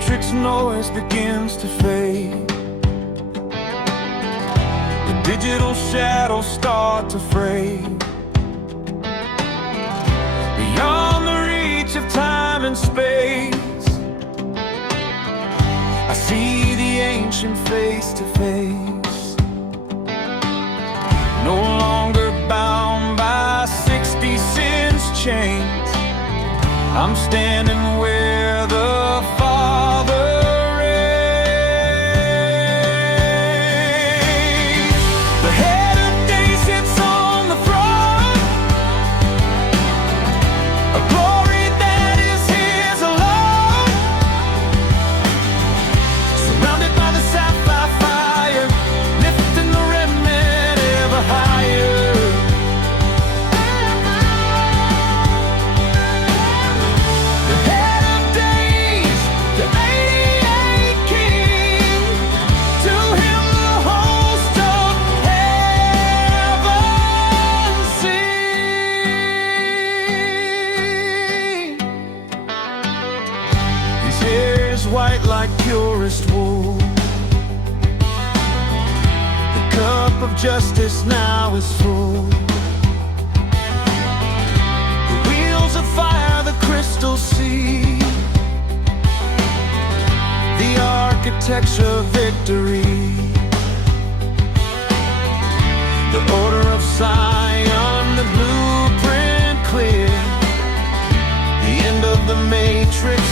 matrix noise begins to fade. The digital shadows start to fray. Beyond the reach of time and space, I see the ancient face to face. No longer bound by 60 sins chains, I'm standing where the Father reigns. The head of day sits on the throne, a glory that is His alone. Surrounded by the sapphire fire, lifting the remnant ever higher. White like purest wool, the cup of justice now is full. The wheels of fire, the crystal sea, the architecture of victory. The order of Sion, the blueprint clear. The end of the matrix